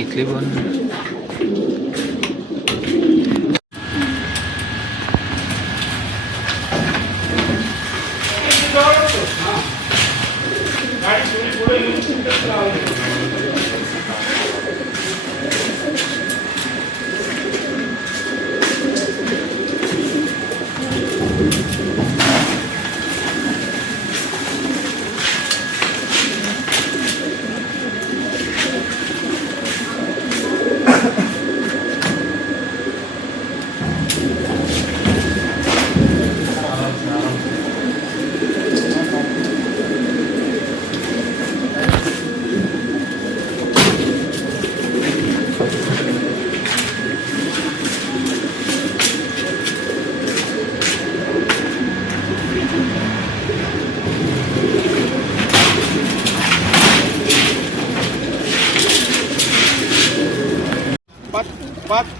इथले पण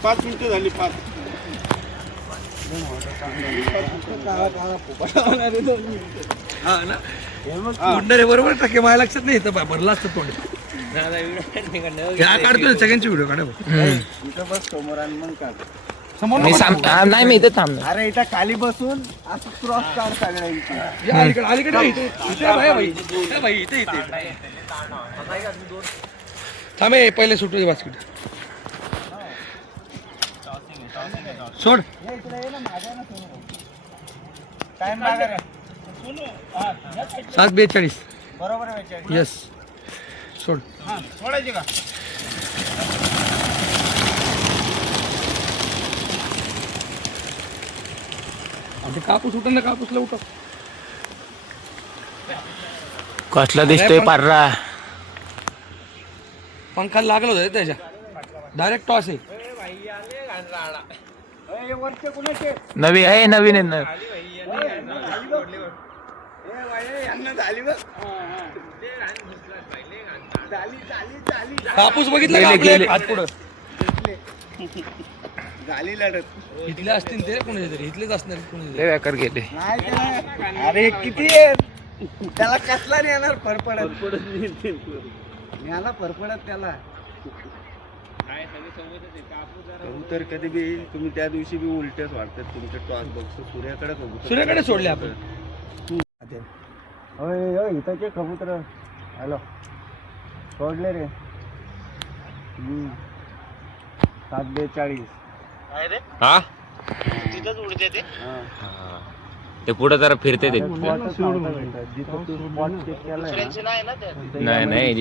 पाच मिनिटं झाली. पाच रे बरोबर टाके माझ्या लक्षात नाही येतं भरला असतं तोंड काढतो सगळ्यांची व्हिडिओ काढा बस समोर आणि मग काढ. नाही मी इथे थांब अरे इथं खाली बसून असं क्रॉस काढ सगळ्यांची. थांबे पहिले सुटू दे बास्केट सोड टाइम मागा रे. 7:42 बरोबर आहे. यस सोड सोडायची का? आता कापूस उठून ना कापूसला उठव कसला दिसतोय पार्रा. पंखा लागलं होतं त्याच्या डायरेक्ट टॉस आहे. नवीन आहे नवीन आहे कापूस बघितला का गेले. आपल्या हात पुढं झाली लढत. इथले असतील ते कोणी तरी इथलेच असणार कोणी लय व्याकर गेले. नाही ते नाही. अरे किती आहे त्याला कसला नेणार फरफडत न्याला फरफडत त्याला. कबूतर कधी बी येईल. तुम्ही त्या दिवशी बी उलट्याच वाटतात तुमचे टॉस बघतो. सूर्याकडे सोडले आपण. होय होय इथंचे कबूतर. हॅलो सोडले रे. 7:42. हा ते पुढे जरा फिरते ते. जिथं तू spot check केलाय ना, नाही